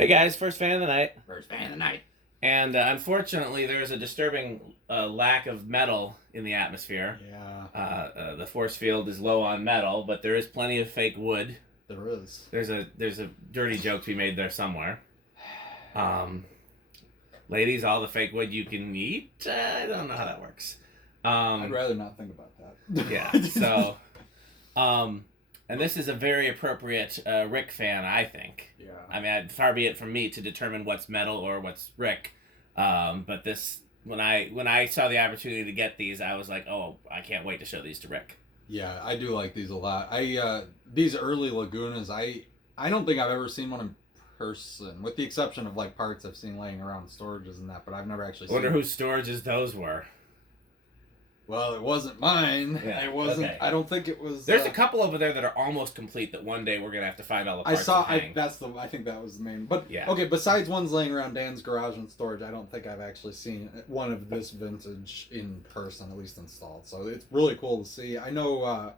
Hey guys, first fan of the night. First fan of the night. And unfortunately, there's a disturbing lack of metal in the atmosphere. Yeah. The force field is low on metal, but there is plenty of fake wood. There is. There's a dirty joke to be made there somewhere. Ladies, all the fake wood you can eat. I don't know how that works. I'd rather not think about that. Yeah. So, and this is a very appropriate Rick fan, I think. Yeah. I mean, far be it from me to determine what's metal or what's Rick. But this, when I saw the opportunity to get these, I was like, oh, I can't wait to show these to Rick. Yeah, I do like these a lot. These early Lagunas, I don't think I've ever seen one in person, with the exception of like parts I've seen laying around storages and that, but I've never actually seen. I wonder whose storages those were. Well, it wasn't mine. Yeah, it wasn't. okay. I don't think it was. There's a couple over there that are almost complete. That one day we're gonna have to find all the parts. I think that was the main. But yeah. Okay, besides ones laying around Dan's garage and storage, I don't think I've actually seen one of this vintage in person, at least installed. So it's really cool to see. I know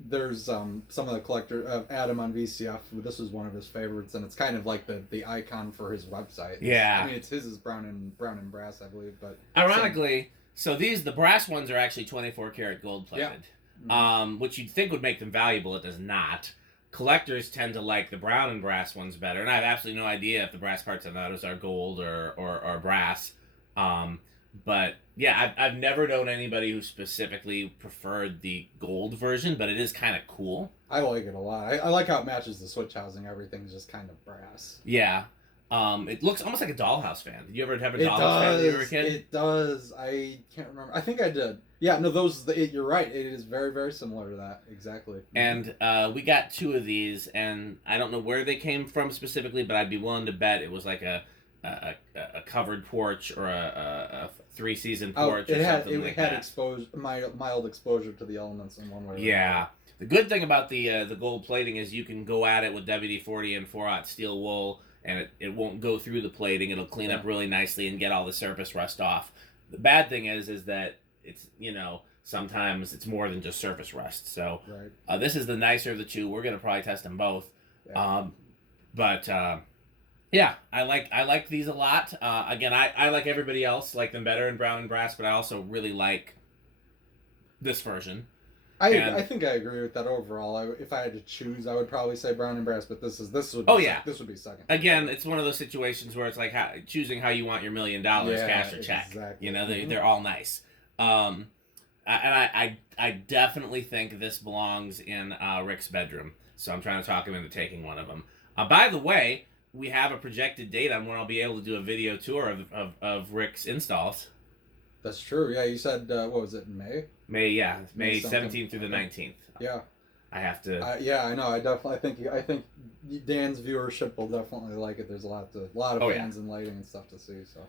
there's some of the collector Adam on VCF. This was one of his favorites, and it's kind of like the icon for his website. Yeah. I mean, it's his is brown and brass, I believe. But ironically. So the brass ones are actually 24 karat gold plated, which you'd think would make them valuable. It does not. Collectors tend to like the brown and brass ones better, and I have absolutely no idea if the brass parts on those are gold or brass. But yeah, I've never known anybody who specifically preferred the gold version, but it is kind of cool. I like it a lot. I like how it matches the switch housing. Everything's just kind of brass. Yeah. It looks almost like a dollhouse fan. Did you ever have a dollhouse fan when you were a kid? It does. I can't remember. I think I did. Yeah, no, you're right. It is very, very similar to that. Exactly. And we got two of these, and I don't know where they came from specifically, but I'd be willing to bet it was like a covered porch or a three-season porch or something like that. It had mild exposure to the elements in one way. Yeah. The good thing about the gold plating is you can go at it with WD-40 and 4/0 steel wool, and it won't go through the plating. It'll clean up really nicely and get all the surface rust off. The bad thing is that it's, sometimes it's more than just surface rust. So right. This is the nicer of the two. We're going to probably test them both. Yeah. Yeah, I like these a lot. Again, I like everybody else, like them better in brown and brass, but I also really like this version. I think I agree with that overall. If I had to choose, I would probably say brown and brass, but this would be second. Again, it's one of those situations where it's like choosing how you want your $1 million, cash or check. Exactly. They're all nice. And I definitely think this belongs in Rick's bedroom, so I'm trying to talk him into taking one of them. By the way, we have a projected date on when I'll be able to do a video tour of Rick's installs. That's true. Yeah, you said what was it, May? May 17th through the 19th. Yeah. I have to. Yeah, I know. I think Dan's viewership will definitely like it. There's a lot of fans and lighting and stuff to see. So,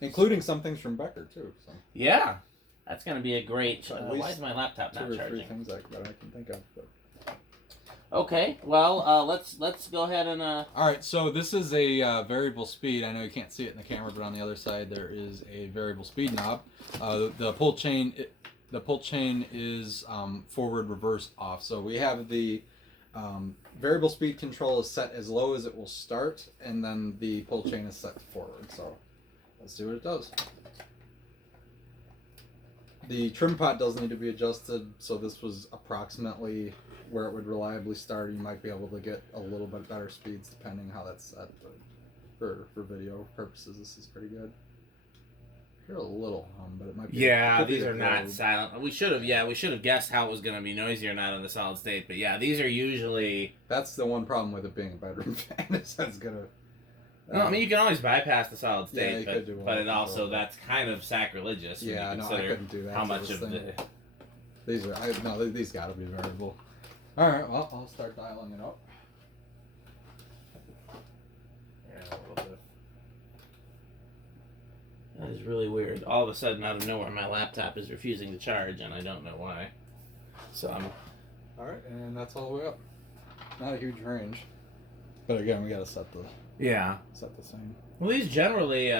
including some things from Becker too. So. Yeah, that's gonna be a great. Why is my laptop not charging? 2 or 3 things that I can think of. But. Okay, well, let's go ahead and. All right, so this is a variable speed. I know you can't see it in the camera, but on the other side there is a variable speed knob. The pull chain is forward, reverse, off. So we have the variable speed control is set as low as it will start, and then the pull chain is set forward. So let's see what it does. The trim pot does need to be adjusted, so this was approximately where it would reliably start. You might be able to get a little bit better speeds depending how that's set, but for video purposes, this is pretty good. I hear a little hum, but it might be. Yeah, these are not silent. We should have guessed how it was going to be noisy or not in the solid state, but yeah, these are usually. That's the one problem with it being a bedroom fan is that's gonna. No, I mean you can always bypass the solid state, yeah, but it also that's kind of sacrilegious. Yeah, no, I couldn't do that. How much of the? These got to be variable. All right, well, I'll start dialing it up. Yeah, a little bit. That is really weird. All of a sudden, out of nowhere, my laptop is refusing to charge, and I don't know why. So I'm. All right, and that's all the way up. Not a huge range, but again, we got to set the. Yeah. Set the same. Well, these generally.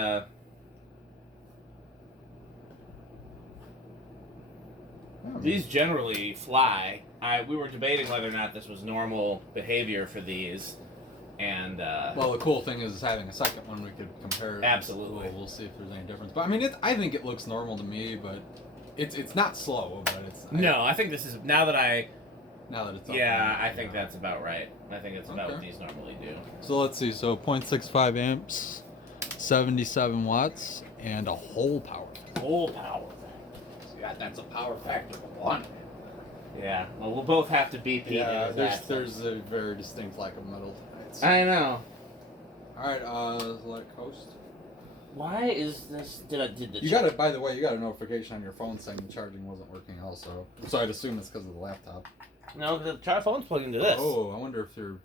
These generally fly. We were debating whether or not this was normal behavior for these, And well, the cool thing is having a second one we could compare it. Absolutely. We'll see if there's any difference. But I mean, I think it looks normal to me, but it's not slow, but it's... No, I think this is, now that it's up. Yeah, I think that's about right. I think it's about what these normally do. So let's see. So 0.65 amps, 77 watts, and a whole power. Whole power. Yeah, that's a power factor of 1. Yeah. Well, we'll both have to beat Pete. Yeah, there's a very distinct lack of metal. I know. All right, let it coast. Why is this? You got it. By the way, you got a notification on your phone saying the charging wasn't working. Also, so I'd assume it's because of the laptop. No, the phone's plugged into this. Oh, I wonder if your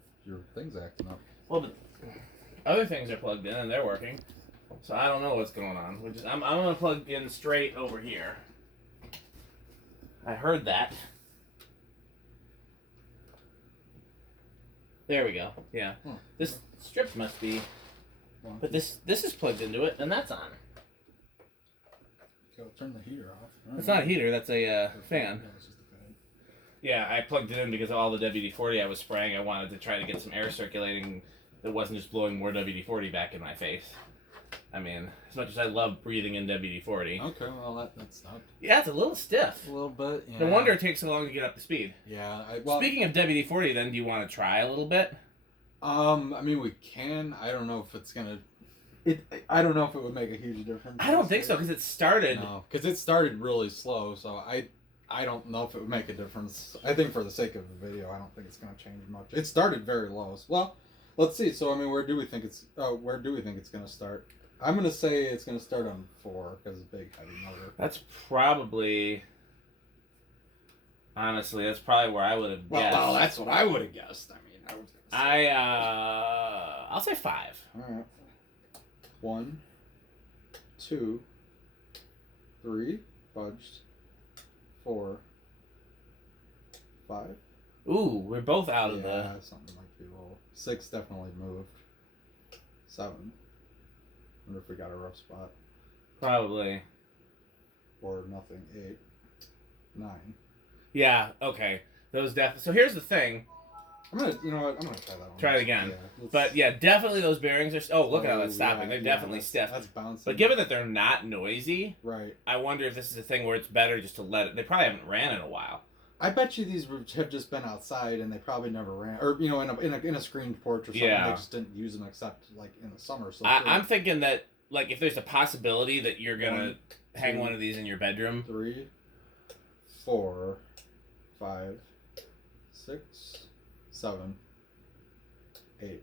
thing's acting up. Well, but other things are plugged in and they're working, so I don't know what's going on. I'm gonna plug in straight over here. I heard that. There we go. Yeah. This strip must be. But this is plugged into it, and that's on. Go turn the heater off. That's not a heater. That's a fan. Yeah, I plugged it in because of all the WD-40 I was spraying. I wanted to try to get some air circulating that wasn't just blowing more WD-40 back in my face. I mean, as much as I love breathing in WD-40. Okay, well that's not. Yeah, it's a little stiff. A little bit. Yeah. No wonder it takes so long to get up to speed. Yeah. Speaking of WD-40, then, do you want to try a little bit? I mean, we can. I don't know if it's gonna. I don't know if it would make a huge difference. I don't think so because it started. No, because it started really slow. So I don't know if it would make a difference. I think for the sake of the video, I don't think it's gonna change much. It started very low. Well, let's see. So I mean, where do we think it's gonna start? I'm gonna say it's gonna start on 4 because it's a big heavy motor. That's probably. Honestly, that's probably where I would have guessed. Well, that's what I would have guessed. I mean, I'll say 5. All right. 1, 2, 3, fudged. 4, 5. Ooh, we're both out of the. Yeah, something might be low. 6 definitely moved. 7. Wonder if we got a rough spot. Probably. Or nothing. 8, 9. Yeah. Okay. Those definitely. So here's the thing. You know what? I'm gonna try that one. Try it again. Yeah, but yeah, definitely those bearings are. Oh, look at how that's stopping. They're definitely stiff. That's bouncing. But given that they're not noisy, right? I wonder if this is a thing where it's better just to let it. They probably haven't ran in a while. I bet you these have just been outside and they probably never ran, or you know, in a screened porch or something. Yeah. They just didn't use them except like in the summer. So I'm thinking that like if there's a possibility that you're gonna hang one of these in your bedroom. 3, 4, 5, 6, 7, 8.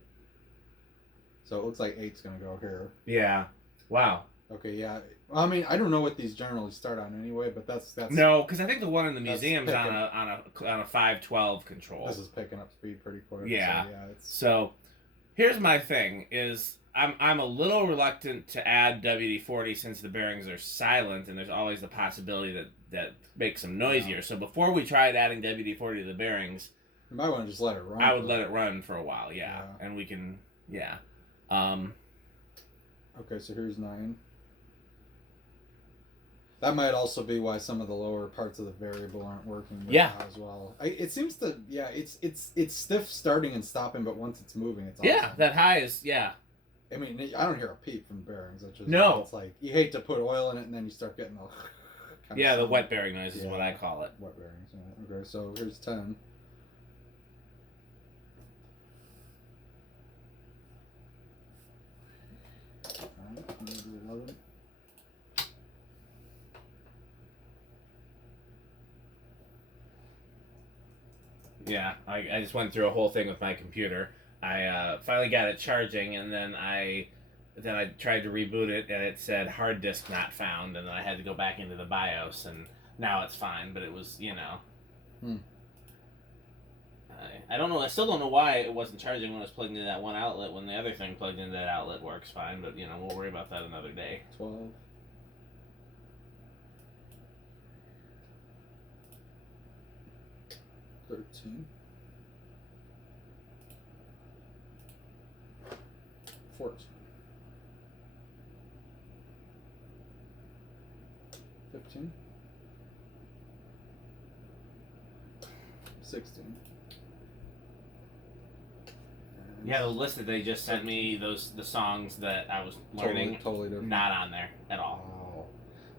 So it looks like 8's gonna go here. Yeah. Wow. Okay. Yeah. I mean, I don't know what these generally start on anyway, but that's no, because I think the one in the museum's on a 512 control. This is picking up speed pretty quick. Yeah. So, yeah. So here's my thing: is I'm a little reluctant to add WD-40 since the bearings are silent and there's always the possibility that makes them noisier. So before we tried adding WD-40 to the bearings, you might want to just let it run. I would let it run for a while. Yeah. And we can. Yeah. Okay, so here's 9. That might also be why some of the lower parts of the variable aren't working as well. It seems to, it's stiff starting and stopping, but once it's moving, it's awesome. That high is, I mean, I don't hear a peep from bearings. It's just, no. It's like, you hate to put oil in it and then you start getting the the wet bearing noise is what I call it. Wet bearings, yeah. Okay, so here's 10. Alright, maybe 11. Yeah, I just went through a whole thing with my computer. I finally got it charging, and then I tried to reboot it, and it said hard disk not found, and then I had to go back into the BIOS, and now it's fine. But it was, I don't know. I still don't know why it wasn't charging when it was plugged into that one outlet when the other thing plugged into that outlet works fine. But we'll worry about that another day. 12. 13. 14. 15. 16. Yeah, the list that they just sent me, the songs that I was learning, totally different. not on there at all. Wow.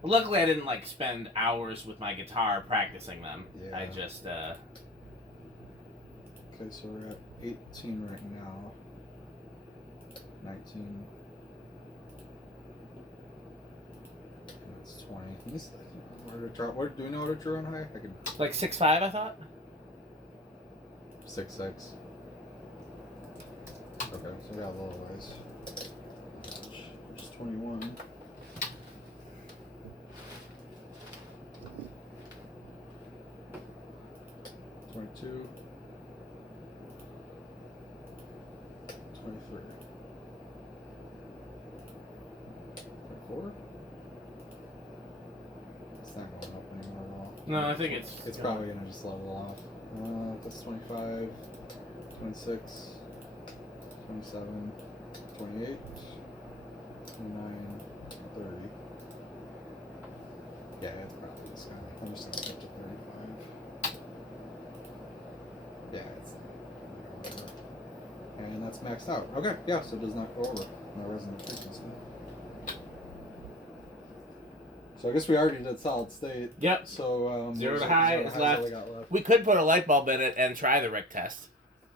But luckily, I didn't like spend hours with my guitar practicing them. Yeah. I just. Okay, so we're at 18 right now. 19. That's 20. What do we know what to draw on high? I could Like 6'5", I thought. 6'6". Okay, so we got a little ways. Which is 21. $22. 23. 24? It's not going up anymore at all. No, I think It's probably going to just level off. That's 25, 26, 27, 28, 29, 30. Yeah, it's probably just going to, I'm just going to get to 35. Yeah, it's and that's maxed out. Okay, yeah, so it does not go over my resonant frequency. So I guess we already did solid state. Yep. So 0 to high is left. all we got left. We could put a light bulb in it and try the Rick test.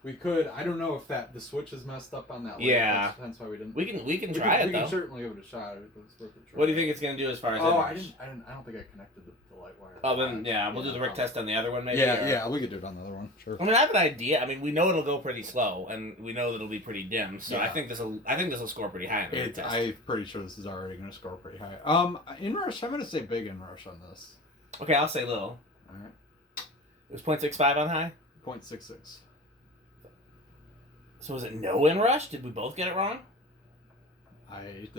We could. I don't know if the switch is messed up on that light. Yeah. That's why we didn't. We can try it though. We can certainly give it a shot. It's worth a try. What do you think it's gonna do as far as? I don't think I connected the light wire. Oh, then yeah, we'll do the Rick test on the other one maybe. Yeah, we could do it on the other one. Sure. I mean, I have an idea. I mean, we know it'll go pretty slow, and we know that it'll be pretty dim. So Yeah. I think this will score pretty high in the Rick test. I'm pretty sure this is already going to score pretty high. Inrush. I'm going to say big inrush on this. Okay, I'll say little. All right. It was 0.65 on high. 0.66. So was it no inrush? Did we both get it wrong? It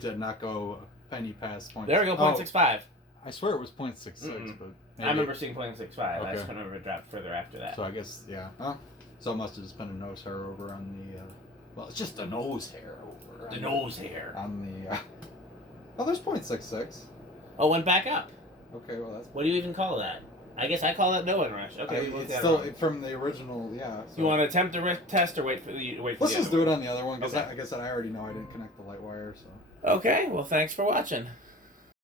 did not go a penny past point. There we go, 0.65. I swear it was 0.66, but I remember seeing 0.65. Okay. I just couldn't remember it dropped further after that. So I guess so it must have just been a nose hair over on the. Well, it's just a nose hair over. The nose hair. On the. Oh, there's 0.66. Oh, went back up. Okay, well that's. What do you even call that? I guess I call that no inrush. Okay, it's still from the original, yeah. So. You want to attempt the Rick test or wait for the? Let's just do it on the other one because Okay. like I said, I already know I didn't connect the light wire, so. Okay, well, thanks for watching.